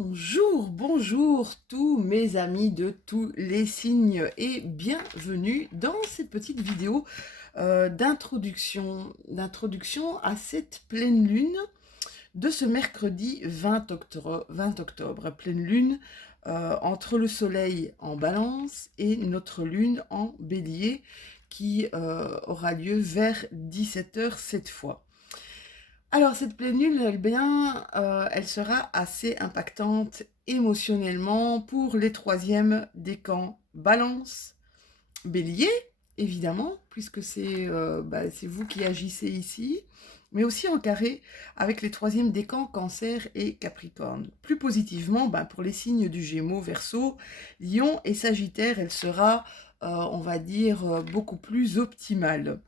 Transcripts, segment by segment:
Bonjour tous mes amis de tous les signes et bienvenue dans cette petite vidéo d'introduction à cette pleine lune de ce mercredi 20 octobre, pleine lune entre le soleil en balance et notre lune en bélier qui aura lieu vers 17h cette fois. Alors, cette pleine lune, elle sera assez impactante émotionnellement pour les troisièmes décans Balance, Bélier, évidemment, puisque c'est vous qui agissez ici, mais aussi en carré avec les troisièmes décans Cancer et Capricorne. Plus positivement, pour les signes du Gémeaux, Verseau, Lion et Sagittaire, elle sera, on va dire, beaucoup plus optimale.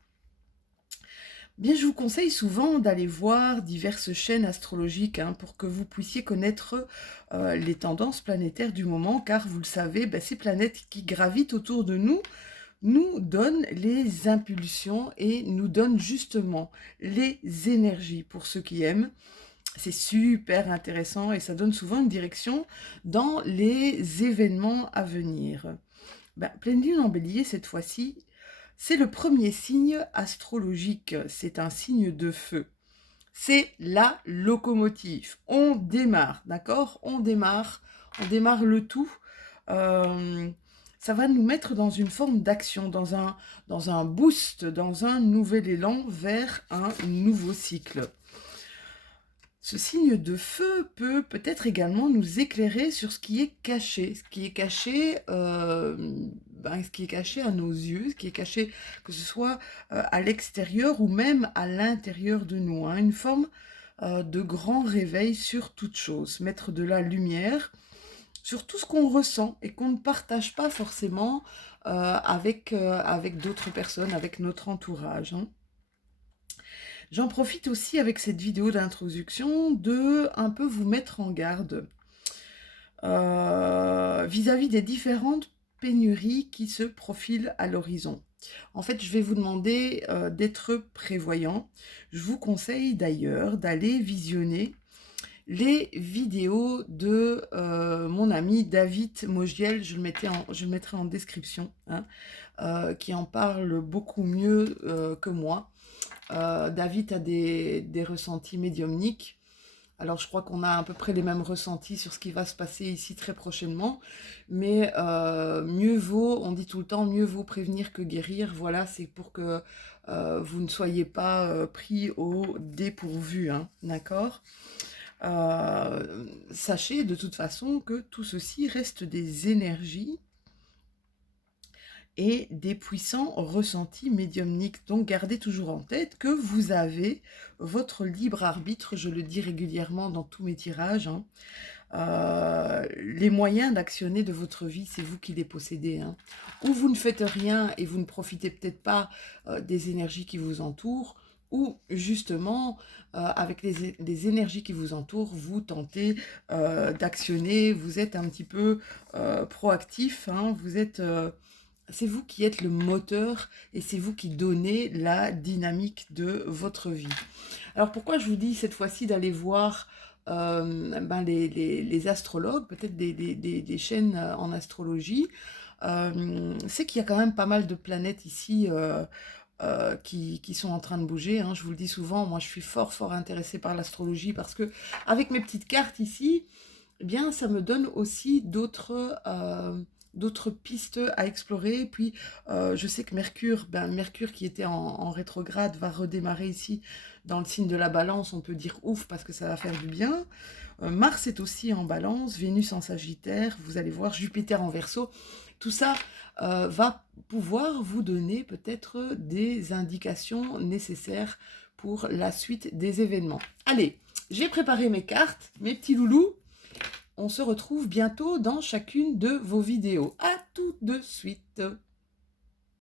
Bien, je vous conseille souvent d'aller voir diverses chaînes astrologiques pour que vous puissiez connaître les tendances planétaires du moment, car vous le savez, ces planètes qui gravitent autour de nous donnent les impulsions et nous donnent justement les énergies pour ceux qui aiment. C'est super intéressant et ça donne souvent une direction dans les événements à venir. Pleine lune en bélier cette fois-ci, c'est le premier signe astrologique, c'est un signe de feu. C'est la locomotive. On démarre, d'accord? On démarre le tout. Ça va nous mettre dans une forme d'action, dans un boost, dans un nouvel élan vers un nouveau cycle. Ce signe de feu peut peut-être également nous éclairer sur ce qui est caché, ce qui est caché à nos yeux, ce qui est caché que ce soit à l'extérieur ou même à l'intérieur de nous, une forme de grand réveil sur toute chose, mettre de la lumière sur tout ce qu'on ressent et qu'on ne partage pas forcément avec d'autres personnes, avec notre entourage. J'en profite aussi avec cette vidéo d'introduction de un peu vous mettre en garde vis-à-vis des différentes pénuries qui se profilent à l'horizon. En fait, je vais vous demander d'être prévoyant. Je vous conseille d'ailleurs d'aller visionner les vidéos de mon ami David Mogiel, je le mettrai en description, qui en parle beaucoup mieux que moi. David a des ressentis médiumniques. Alors, je crois qu'on a à peu près les mêmes ressentis sur ce qui va se passer ici très prochainement. Mais mieux vaut, on dit tout le temps, mieux vaut prévenir que guérir. Voilà, c'est pour que vous ne soyez pas pris au dépourvu, d'accord ? Sachez de toute façon que tout ceci reste des énergies et des puissants ressentis médiumniques. Donc gardez toujours en tête que vous avez votre libre arbitre, je le dis régulièrement dans tous mes tirages, les moyens d'actionner de votre vie, c'est vous qui les possédez. Ou vous ne faites rien et vous ne profitez peut-être pas des énergies qui vous entourent, ou justement, avec les énergies qui vous entourent, vous tentez d'actionner, vous êtes un petit peu proactif, c'est vous qui êtes le moteur et c'est vous qui donnez la dynamique de votre vie. Alors pourquoi je vous dis cette fois-ci d'aller voir les astrologues, peut-être des chaînes en astrologie, c'est qu'il y a quand même pas mal de planètes ici qui sont en train de bouger. Je vous le dis souvent, moi je suis fort intéressée par l'astrologie parce que avec mes petites cartes ici, eh bien ça me donne aussi d'autres pistes à explorer. Puis je sais que Mercure qui était en rétrograde va redémarrer ici dans le signe de la balance. On peut dire ouf parce que ça va faire du bien. Mars est aussi en balance, Vénus en Sagittaire, vous allez voir Jupiter en Verseau. Tout ça va pouvoir vous donner peut-être des indications nécessaires pour la suite des événements. Allez, j'ai préparé mes cartes, mes petits loulous. On se retrouve bientôt dans chacune de vos vidéos. À tout de suite.